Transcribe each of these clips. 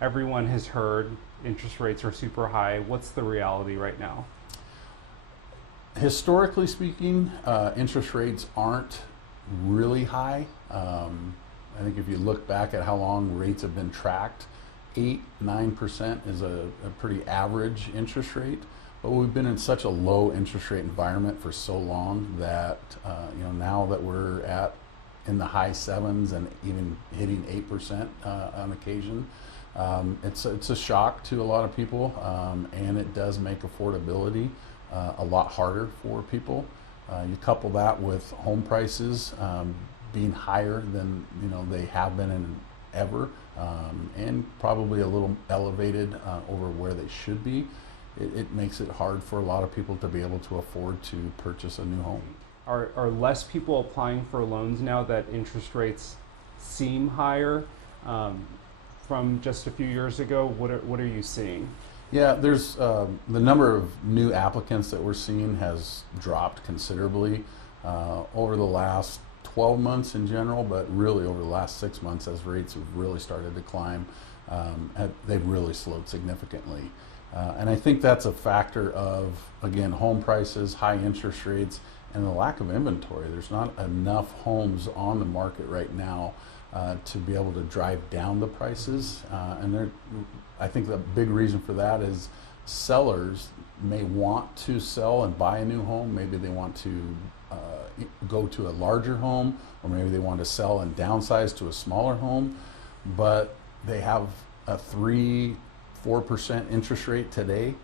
everyone has heard interest rates are super high. What's the reality right now? Historically speaking, interest rates aren't really high. I think if you look back at how long rates have been tracked, 8-9% is a pretty average interest rate. But we've been in such a low interest rate environment for so long that now that we're at in the high sevens and even hitting 8% on occasion, it's a shock to a lot of people, and it does make affordability a lot harder for people. You couple that with home prices being higher than they have been in ever, and probably a little elevated over where they should be. It makes it hard for a lot of people to be able to afford to purchase a new home. Are less people applying for loans now that interest rates seem higher from just a few years ago? What are you seeing? Yeah, there's the number of new applicants that we're seeing has dropped considerably over the last 12 months in general, but really over the last 6 months as rates have really started to climb, they've really slowed significantly. And I think that's a factor of, again, home prices, high interest rates, and the lack of inventory. There's not enough homes on the market right now to be able to drive down the prices. I think the big reason for that is sellers may want to sell and buy a new home. Maybe they want to go to a larger home, or maybe they want to sell and downsize to a smaller home, but they have a 3-4% interest rate today,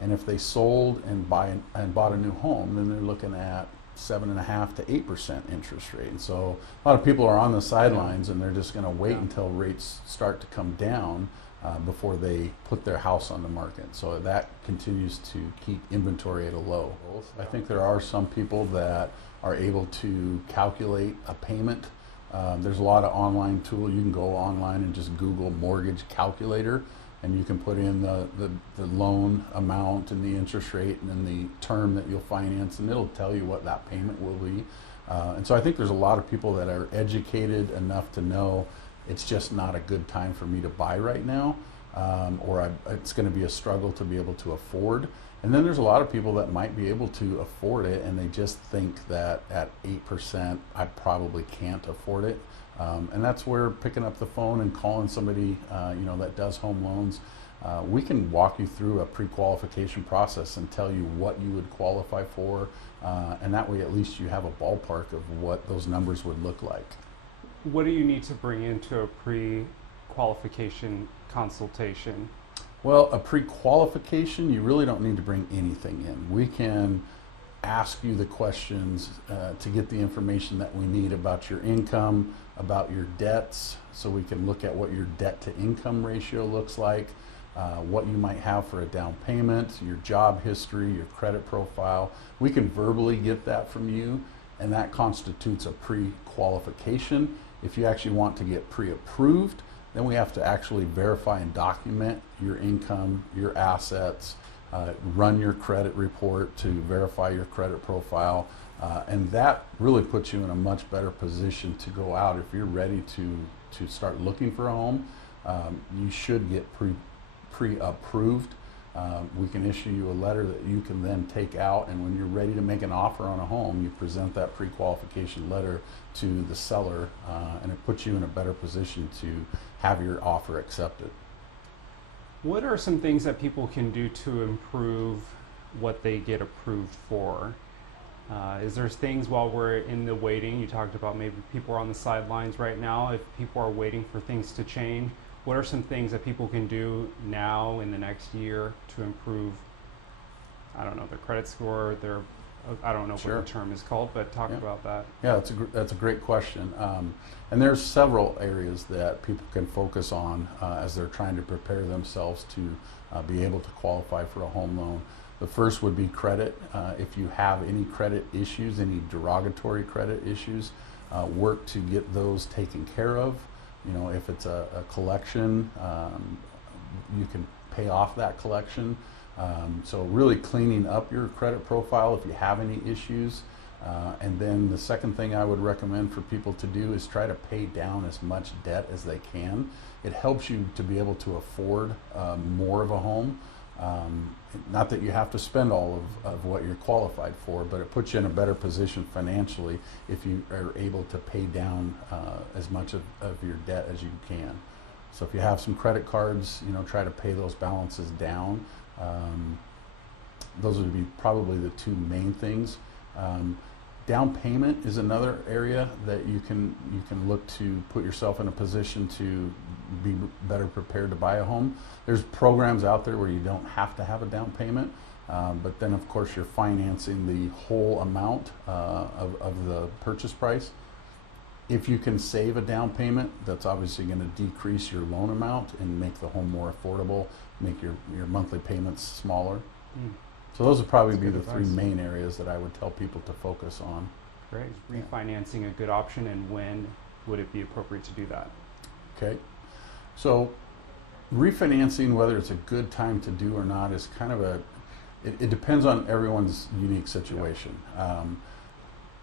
and if they sold and bought a new home, then they're looking at 7.5 to 8% interest rate. And so a lot of people are on the sidelines, and they're just going to wait until rates start to come down before they put their house on the market. So that continues to keep inventory at a low. I think there are some people that are able to calculate a payment. There's a lot of online tools. You can go online and just Google mortgage calculator, and you can put in the loan amount and the interest rate and then the term that you'll finance, and it'll tell you what that payment will be. And so I think there's a lot of people that are educated enough to know it's just not a good time for me to buy right now, or it's going to be a struggle to be able to afford. And then there's a lot of people that might be able to afford it, and they just think that at 8%, I probably can't afford it. And that's where picking up the phone and calling somebody that does home loans, we can walk you through a pre-qualification process and tell you what you would qualify for, and that way at least you have a ballpark of what those numbers would look like. What do you need to bring into a pre-qualification consultation? Well, a pre-qualification, you really don't need to bring anything in. We can ask you the questions to get the information that we need about your income, about your debts, so we can look at what your debt to income ratio looks like, what you might have for a down payment, your job history, your credit profile. We can verbally get that from you, and that constitutes a pre-qualification. If you actually want to get pre-approved, then we have to actually verify and document your income, your assets, run your credit report to verify your credit profile, and that really puts you in a much better position to go out. If you're ready to start looking for a home, you should get pre-approved. We can issue you a letter that you can then take out, and when you're ready to make an offer on a home, you present that pre-qualification letter to the seller, and it puts you in a better position to have your offer accepted. What are some things that people can do to improve what they get approved for? Is there things while we're in the waiting, you talked about maybe people are on the sidelines right now, if people are waiting for things to change, what are some things that people can do now in the next year to improve, I don't know, their credit score, I don't know Sure. what the term is called, but talk about that. Yeah, that's a great question. And there's several areas that people can focus on as they're trying to prepare themselves to be able to qualify for a home loan. The first would be credit. If you have any credit issues, any derogatory credit issues, work to get those taken care of. If it's a collection, you can pay off that collection. So really cleaning up your credit profile if you have any issues. And then the second thing I would recommend for people to do is try to pay down as much debt as they can. It helps you to be able to afford more of a home. Not that you have to spend all of what you're qualified for, but it puts you in a better position financially if you are able to pay down as much of your debt as you can. So if you have some credit cards, try to pay those balances down. Those would be probably the two main things. Down payment is another area that you can look to put yourself in a position to be better prepared to buy a home. There's programs out there where you don't have to have a down payment, but then of course you're financing the whole amount of the purchase price. If you can save a down payment, that's obviously going to decrease your loan amount and make the home more affordable, make your monthly payments smaller. So those would probably be the three main areas that I would tell people to focus on. Great. Refinancing a good option, and when would it be appropriate to do that? Okay. So refinancing, whether it's a good time to do or not, is kind of it depends on everyone's unique situation.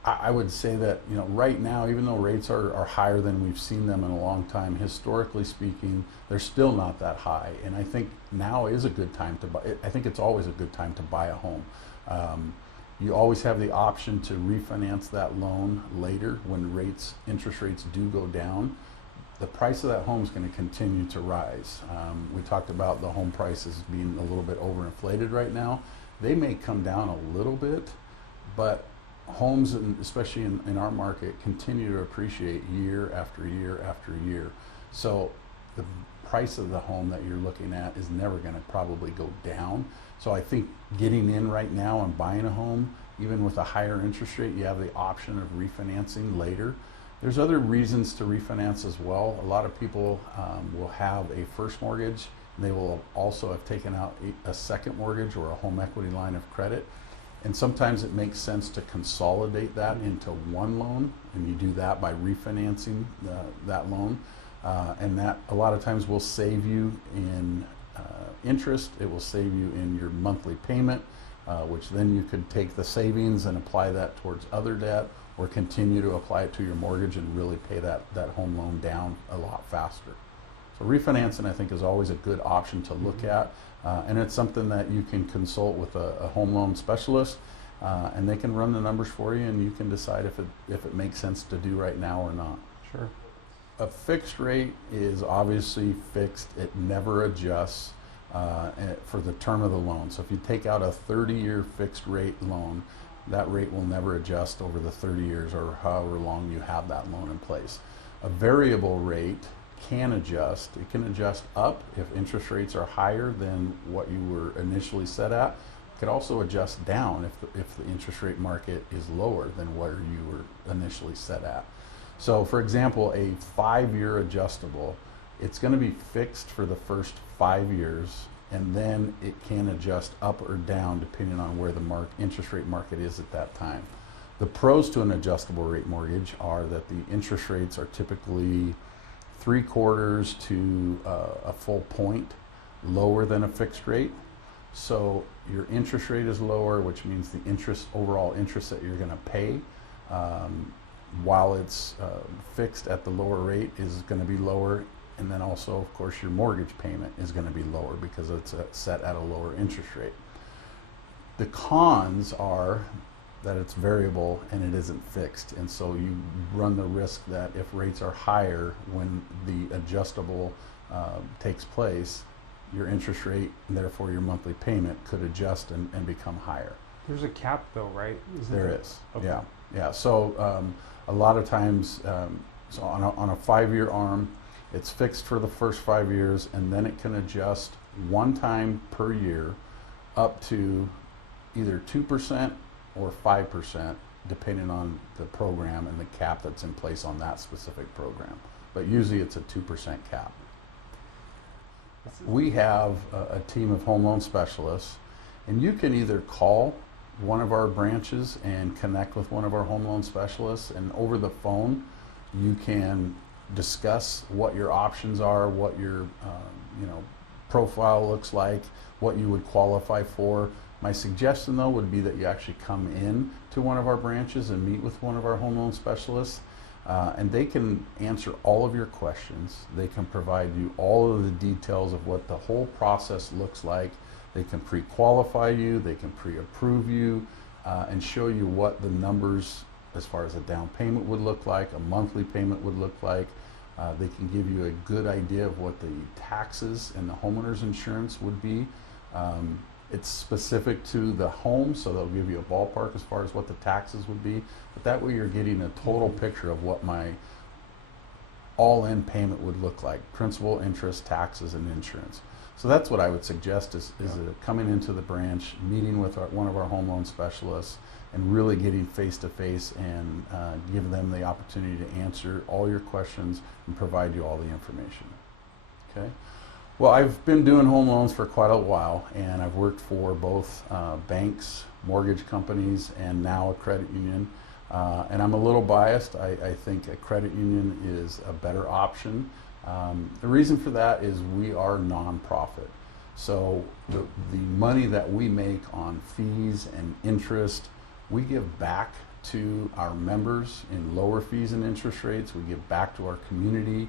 I would say that right now, even though rates are higher than we've seen them in a long time, historically speaking, they're still not that high. And I think now is a good time to buy. I think it's always a good time to buy a home. You always have the option to refinance that loan later when interest rates do go down. The price of that home is going to continue to rise. We talked about the home prices being a little bit overinflated right now. They may come down a little bit, but homes, especially in our market, continue to appreciate year after year after year. So the price of the home that you're looking at is never going to probably go down. So I think getting in right now and buying a home, even with a higher interest rate, you have the option of refinancing later. There's other reasons to refinance as well. A lot of people will have a first mortgage. They will also have taken out a second mortgage or a home equity line of credit. And sometimes it makes sense to consolidate that into one loan, and you do that by refinancing that loan. And that a lot of times will save you in interest. It will save you in your monthly payment, which then you could take the savings and apply that towards other debt, or continue to apply it to your mortgage and really pay that home loan down a lot faster. So refinancing, I think, is always a good option to look at. And it's something that you can consult with a home loan specialist, and they can run the numbers for you, and you can decide if it makes sense to do right now or not. Sure. A fixed rate is obviously fixed. It never adjusts for the term of the loan. So if you take out a 30-year fixed rate loan, that rate will never adjust over the 30 years or however long you have that loan in place. A variable rate can adjust. It can adjust up if interest rates are higher than what you were initially set at. It could also adjust down if the interest rate market is lower than where you were initially set at. So for example, a 5-year adjustable, it's going to be fixed for the first 5 years, and then it can adjust up or down depending on where the interest rate market is at that time. The pros to an adjustable rate mortgage are that the interest rates are typically 3/4 to a full point lower than a fixed rate. So your interest rate is lower, which means the overall interest that you're going to pay, while it's fixed at the lower rate, is going to be lower. And then also, of course, your mortgage payment is going to be lower because it's set at a lower interest rate. The cons are that it's variable and it isn't fixed, and so you run the risk that if rates are higher when the adjustable takes place, your interest rate and therefore your monthly payment could adjust and become higher. There's a cap though, right? There is. Okay. Yeah. So a lot of times, so on a 5-year ARM, it's fixed for the first 5 years, and then it can adjust one time per year up to either 2% or 5%, depending on the program and the cap that's in place on that specific program. But usually it's a 2% cap. We have a team of home loan specialists, and you can either call one of our branches and connect with one of our home loan specialists, and over the phone you can discuss what your options are, what your profile looks like, what you would qualify for. My suggestion though would be that you actually come in to one of our branches and meet with one of our home loan specialists, and they can answer all of your questions. They can provide you all of the details of what the whole process looks like. They can pre-qualify you, they can pre-approve you, and show you what the numbers as far as a down payment would look like, a monthly payment would look like. They can give you a good idea of what the taxes and the homeowner's insurance would be. It's specific to the home, so they'll give you a ballpark as far as what the taxes would be. But that way you're getting a total picture of what my all-in payment would look like: principal, interest, taxes, and insurance. So that's what I would suggest is coming into the branch, meeting with one of our home loan specialists, and really getting face-to-face and give them the opportunity to answer all your questions and provide you all the information. Okay. Well, I've been doing home loans for quite a while, and I've worked for both banks, mortgage companies, and now a credit union. And I'm a little biased. I think a credit union is a better option. The reason for that is we are nonprofit. So the money that we make on fees and interest, we give back to our members in lower fees and interest rates. We give back to our community.